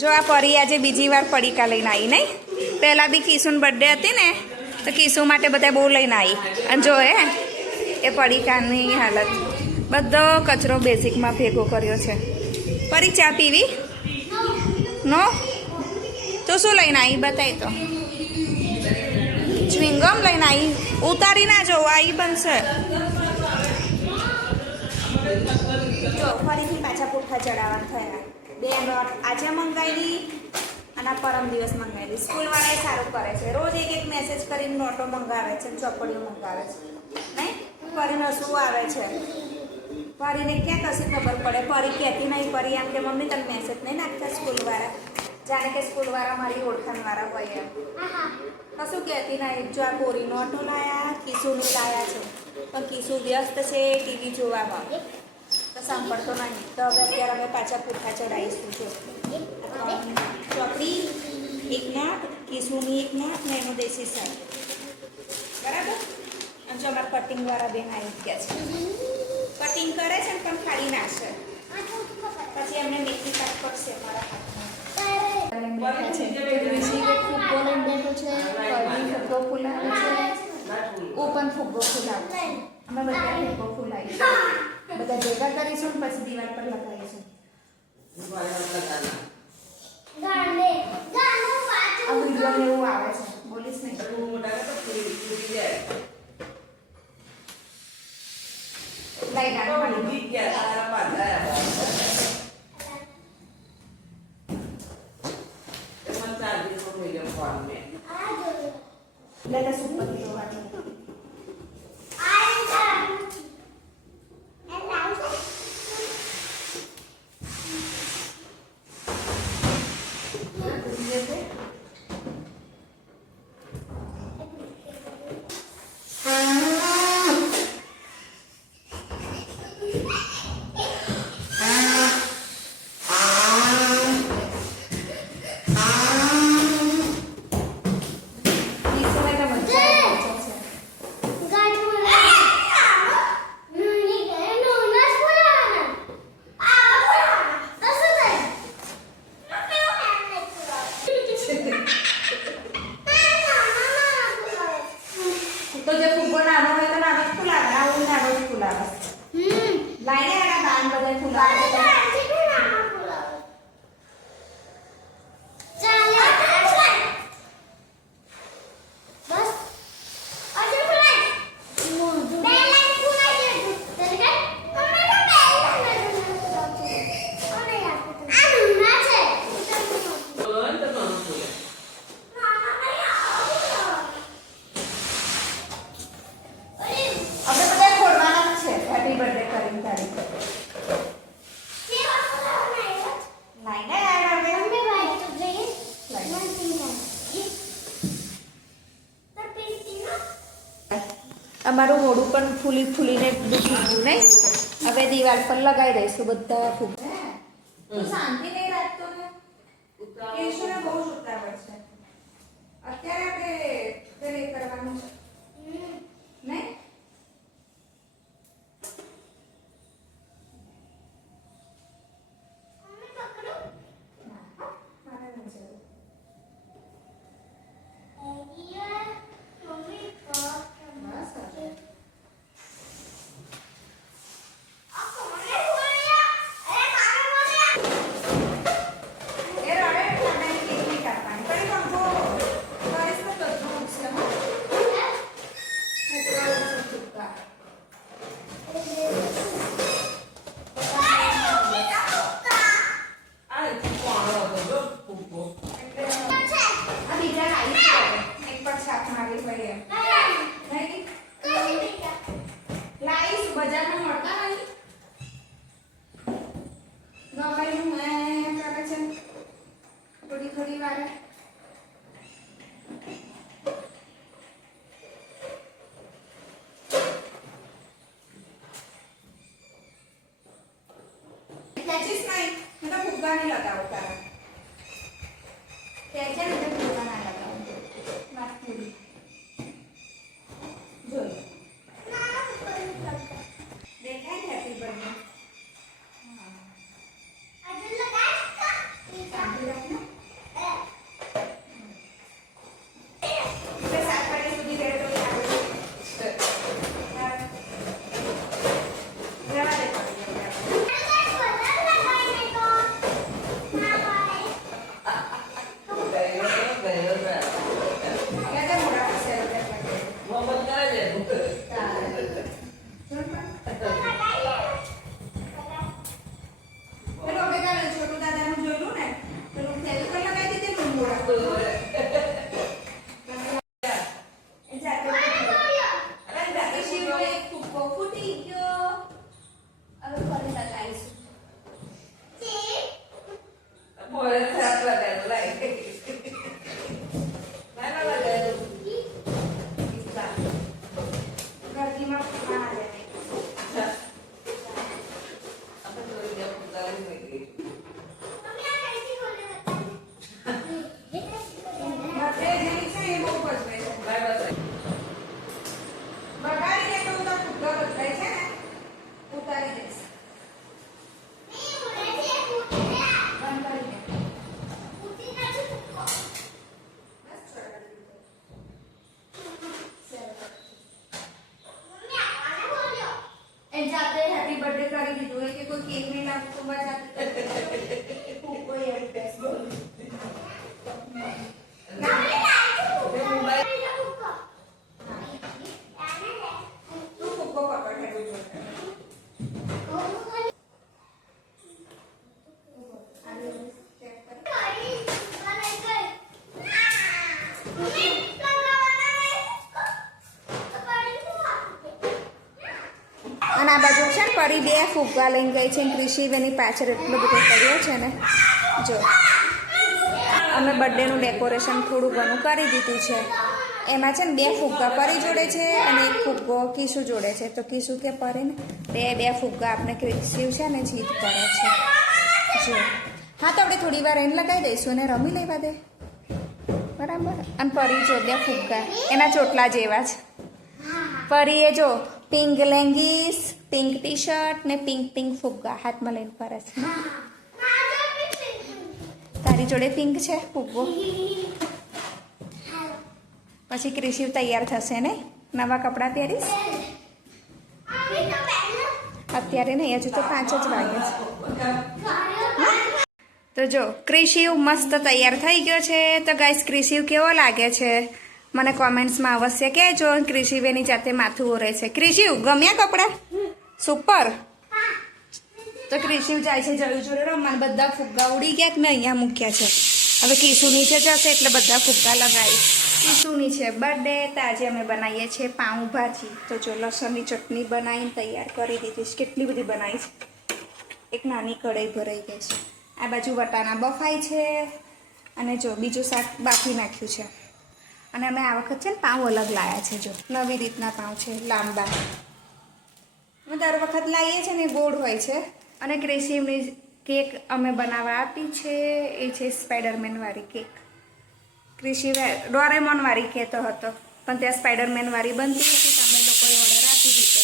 જો આ પરી આજે બીજી વાર પડીકા લઈને આવી નહીં. પહેલાં બી કિશુની બર્થડે હતી ને તો કિશુ માટે બધા બહુ લઈને આવી. અને જો એ પડીકાની હાલત બધો કચરો બેઝિકમાં ભેગો કર્યો છે. પરી ચા પીવી? નો? તો શું લઈને આવી બતાવી તો. ચ્વિંગમ લઈને આવી. ઉતારી ના જવું આવી બનશે. જો ફરીથી પાછા પુઠ્ઠા ચડાવવા થયા. બે નોટ આજે મંગાવેલી અને પરમ દિવસ મંગાવેલી. સ્કૂલવાળાએ સારું કરે છે. રોજ એક એક મેસેજ કરીને નોટો મંગાવે છે, ચોપડીઓ મંગાવે છે. નહીં પરીને શું આવે છે? પરીને ક્યાં કશી ખબર પડે? પરી કહેતી નહીં. પરી એમ કે મમ્મી તમે મેસેજ નહીં નાખતા સ્કૂલવાળા? જાણે કે સ્કૂલવાળા મારી ઓળખાણવાળા હોય એમ. કશું કહેતી નહીં. જો આ કોરી નોટો લાયા, કિશુનું લાયા છે. પણ કિશુ વ્યસ્ત છે ટીવી જોવામાં, તો સાંભળતો નહીં. તો હવે અત્યારે અમે પાછા પુઠ્ઠા ચડાવીશું. જો ચોપડી એક નોટ, કિશુની એક નોટ ને એનું દેશી શાક. બરાબર. અને જો અમારા કટિંગવાળા બેન આવી ગયા છે. કટિંગ કરે છે ને પણ ખાડી નાખશે. પછી એમને મેથી કાટ પડશે મારા હાથમાં. ફુગ્ગો ફૂલાવે છે. ઓપન ફુગ્ગો ફૂલાવે છે. અમે બધા ફુગ્ગો ફૂલાવીશું. બધા ભેગા કરીશું ને પછી દિવાલ પર લગાવીશું. આ વિડીયો એવું આવે છે. બોલીશ નહીં. Let us super તો જે ફૂગો નાનો હોય તો નાનો જ ફૂલાવે. આવું નાનો જ ફૂલાવે. લાઈને આના દાન બધા ફૂલાવે. અમારું મોઢું પણ ફૂલી ફૂલીને દુખી ગયું નહીં. હવે દિવાલ પર લગાવી દઈશું બધા ફૂગા. શાંતિ નહીં રાખતો ને. કેશુને બહુ જ ઉતાવળ છે. અત્યારે આપણે કરવાનું છે નહીં. થોડી વાર ખેંચીશ નહીં. મેં તો ફુગ્ગા નહીં લગાવો તારા. ખેંચે ને તો ફુગ્ગા ના લગાવો. વાત પૂરી. જોઈ દેખાય ને હેપી બર્થડે. આજે લગાવીશ તો પરી 2 ફુગ્ગા લઈને ગઈ છે. ક્રિશિવ એની પાછળ એટલો બધો કર્યો છે ને. જો અમે બર્થડેનું ડેકોરેશન થોડું ઘણું કરી દીધું છે. એમાં છે ને 2 ફુગ્ગા પરી જોડે છે અને 1 ફુગ્ગો કિશુ જોડે છે. તો કિશુ કે પરીને 2 ફુગ્ગા આપણે ક્રિશિવ છે ને જીદ કરે છે. જો હા, તો આપણે થોડી વાર એને લગાવી દઈશું અને રમી લેવા દે, બરાબર. અને પરી જો 2 ફુગ્ગા એના ચોટલા જેવા જ. પરીએ જો pink leggings, pink T shirt ને પિંક ફુગ્ગા હાથમાં લઈને ફરે છે. તારી જોડે પિંક છે ફુગ્ગો. પછી ક્રિશિવ તૈયાર થશે ને, નવા કપડાં પહેરીશ. અત્યારે નહીં, હજુ તો 5 જ વાગે છે. તો જો ક્રિશિવ મસ્ત તૈયાર થઈ ગયો છે. તો ગાઈસ ક્રિશિવ કેવો લાગે છે મને કોમેન્ટ્સમાં અવશ્ય કહેજો. ક્રિશિવ એની જાતે માથું ઓરે છે. ક્રિશિવ ગમ્યા કપડાં? સુપર. તો ક્રિશિવ જાય છે જયું જોડે રમવા. બધા ફુગ્ગા ઉડી ગયા કે મેં અહીંયા મૂક્યા છે. હવે કિશુ નીચે જશે એટલે બધા ફુગ્ગા લગાવીશ. કિશુની છે બર્થડે, તો આજે અમે બનાવીએ છીએ પાઉંભાજી. તો જો લસણની ચટણી બનાવીને તૈયાર કરી દીધી છે. કેટલી બધી બનાવી છે. એક નાની કઢાઈ ભરાઈ ગઈ છે. આ બાજુ વટાણા બફાઈ છે અને જો બીજું શાક બાફી નાખ્યું છે. અને અમે આ વખત છે ને પાઉં અલગ લાવ્યા છે. જો નવી રીતના પાઉં છે, લાંબા. અમે દર વખત લાવીએ છીએ ને ગોળ હોય છે. અને ક્રિશિવની કેક અમે બનાવવા આપી છે. એ છે સ્પાઈડરમેન વાળી કેક. ક્રિશિવે ડોરેમોન વાળી કહેતો હતો, પણ ત્યાં સ્પાઈડરમેન વાળી બનતી હતી. તમે લોકોએ ઓર્ડર આપી દીધો.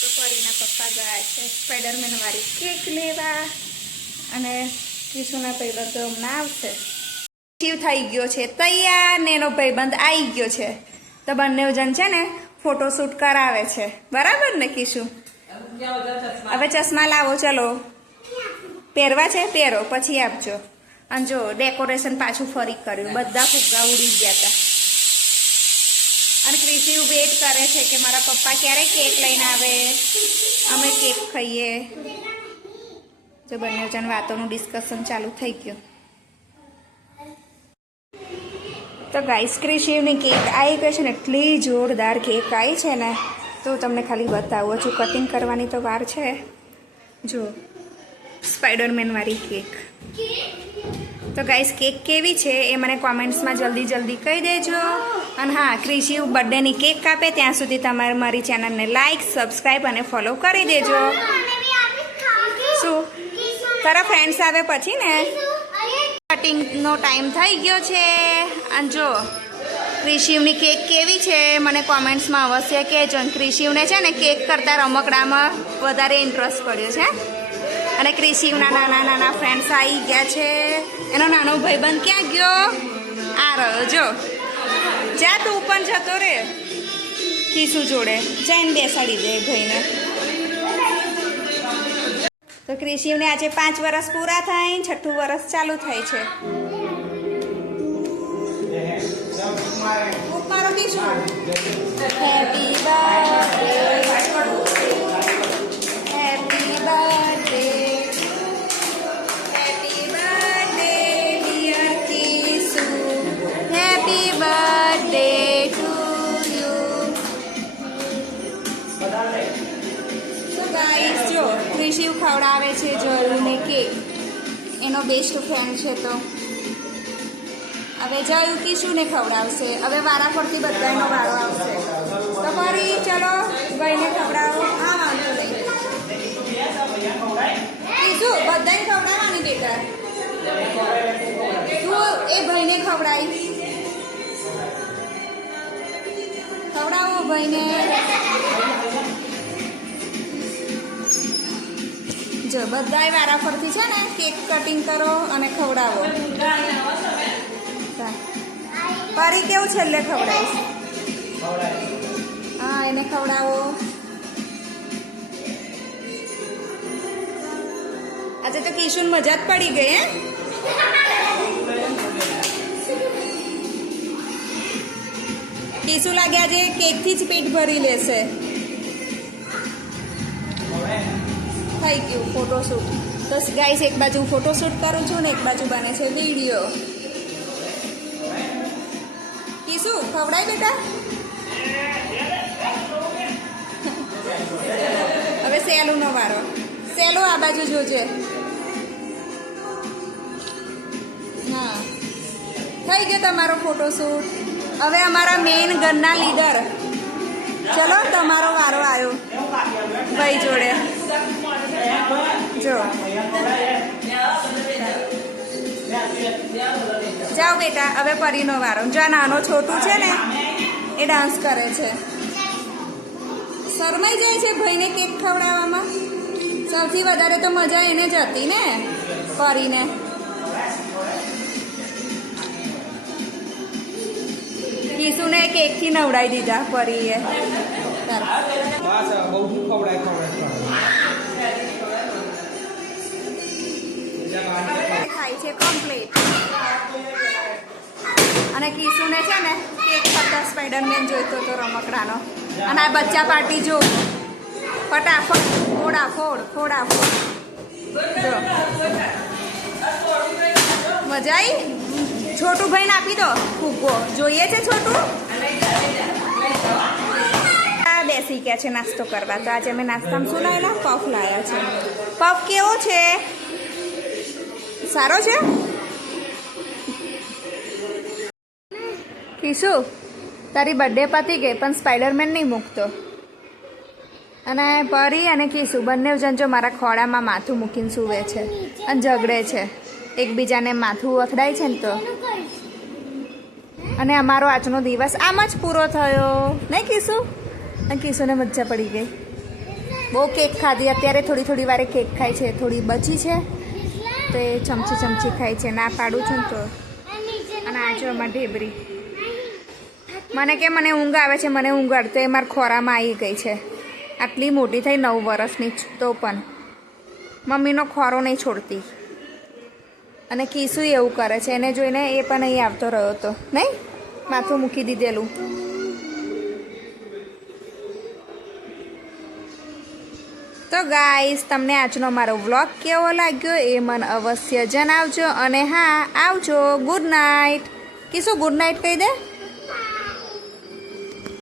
તો ફરીના પપ્પા ગયા છે સ્પાઈડરમેન વાળી કેક લેવા. અને કિશુના ભાઈબંધ તો હમણાં આવશે. શિવ થઈ ગયો છે તૈયાર ને એનો ભાઈબંધ આવી ગયો છે. તો બંને જણ છે ને ફોટોશૂટ કરાવે છે, બરાબર ને કિશુ? હવે ચશ્મા લાવો, ચલો. પહેરવા છે? પહેરો, પછી આપજો. અને જો ડેકોરેશન પાછું ફરી કર્યું. બધા ફુગ્ગા ઉડી ગયા હતા. અને ક્રિશિવ વેટ કરે છે કે મારા પપ્પા ક્યારે કેક લઈને આવે, અમે કેક ખાઈએ. જો બંને જણ વાતોનું ડિસ્કશન ચાલુ થઈ ગયું. તો ગાઈસ ક્રિશિવની કેક આવી ગઈ છે ને, એટલી જોરદાર કેક આવી છે ને. તો તમને ખાલી બતાવું છું. કટિંગ કરવાની તો વાર છે. જો સ્પાઈડરમેન વાળી કેક. તો ગાઈસ કેક કેવી છે એ મને કોમેન્ટ્સમાં જલ્દી કહી દેજો. અને હા, ક્રિશિવ બર્થડેની કેક કાપે ત્યાં સુધી તમારે મારી ચેનલને લાઈક, સબસ્ક્રાઈબ અને ફોલો કરી દેજો. શું તારા ફ્રેન્ડ્સ આવે પછી ને? કટિંગનો ટાઈમ થઈ ગયો છે. અને જો ક્રિશિવની કેક કેવી છે મને કોમેન્ટ્સમાં અવશ્ય કહેજો. ક્રિશિવને છે ને કેક કરતાં રમકડામાં વધારે ઇન્ટરેસ્ટ પડ્યો છે. અને ક્રિશિવના નાના ફ્રેન્ડ્સ આવી ગયા છે. એનો નાનો ભાઈબંધ ક્યાં ગયો? આ રહ્યો જો. જા તું પણ જતો રે કિશુ જોડે. જઈને બેસાડી દે ભાઈને. તો ક્રિશિવને આજે 5 વર્ષ પૂરા થાય, 6ઠું વર્ષ ચાલુ થાય છે. મારો Kishu happy birthday, happy birthday, happy birthday dear Kishu, happy birthday to you. તો ગાઈસ જો ક્રિશિવ ખવડાવે છે જયુને કેક. એનો બેસ્ટ ફ્રેન્ડ છે. તો હવે જયું કિશુને ખવડાવશે. હવે વારા ફરતી બધાનો વારો આવશે. તો ફરી ચલો ભાઈને ખવડાવો. હા વાંધો નહીં. કિશુ બધાને ખવડાવવાની બેટા. તું એ ભાઈને ખવડાવી. ખવડાવો ભાઈને. જો બધાય વારા ફરતી છે ને કેક કટિંગ કરો અને ખવડાવો. પરી કેવું છેલ્લે ખવડાવીશ? હા એને ખવડાવો. આજે તો કિશુન મજા જ પડી ગઈ. હે કિશુ લાગે આજે કેકથી જ પેટ ભરી લેશે. થઈ ગયું ફોટોશૂટ. તો ગાઈસ એક બાજુ ફોટોશૂટ કરું છું ને એક બાજુ બને છે વિડીયો. કિશુ ખવડાય બેટા. હવે સેલુનો વારો. સેલુ આ બાજુ જોજે. હા થઈ ગયો તમારો ફોટોશૂટ. હવે અમારા મેઇન ઘરના લીડર, ચલો તમારો વારો આવ્યો ભાઈ જોડે. જો જાઓ બેટા, હવે પરીનો વારો. જો આ નાનો છોટું છે ને એ ડાન્સ કરે છે. શરમાઈ જાય છે ભાઈને કેક ખવડાવવામાં. સૌથી વધારે તો મજા એને જ હતી ને પરીને. કિશુને કેકથી નવડાવી દીધા પરીએ. ખાય છે કમ્પ્લીટ. અને કિશુને છે ને કેક કરતા સ્પાઈડરમેન જોઈતો હતો રમકડાનો. અને આ બચ્ચા પાર્ટી જો ફટાફટ ફોડાફોડ ફોડાફોડ. જો મજા આવી. છોટું ભાઈને આપી દો ફૂગો. જોઈએ છે છોટું. આ બેસી ગયા છે નાસ્તો કરવા. તો આજે અમે નાસ્તામાં શું લાવેલા? પફ લાવ્યા છે. પફ કેવો છે? સારો છે. કિશુ તારી બર્થડે પતી ગઈ પણ સ્પાઈડરમેન નહીં મૂકતો. અને પરી અને કિશુ બંને જણ જો મારા ખોળામાં માથું મૂકીને સૂવે છે અને ઝઘડે છે. એકબીજાને માથું અથડાય છે ને તો. અને અમારો આજનો દિવસ આમ જ પૂરો થયો નહીં કિશુ? અને કિશુને મજા પડી ગઈ. બહુ કેક ખાધી. અત્યારે થોડી થોડી વારે કેક ખાય છે. થોડી બચી છે તો એ ચમચી ખાય છે. ના પાડું છું ને તો. અને આ જો અમારી ઢેબરી મને કે મને ઊંઘ આવે છે, મને ઊંઘ તો એ મારા ખોરામાં આવી ગઈ છે. આટલી મોટી થઈ 9 વર્ષની તો પણ મમ્મીનો ખોરો નહીં છોડતી. અને કિશુ એવું કરે છે. એને જોઈને એ પણ અહીં આવતો રહ્યો હતો નહીં? માથું મૂકી દીધેલું. તો ગાઈસ તમને આજનો મારો વ્લોગ કેવો લાગ્યો એ મને અવશ્ય જણાવજો. અને હા આવજો. Good night. Kishu good night કહી દે.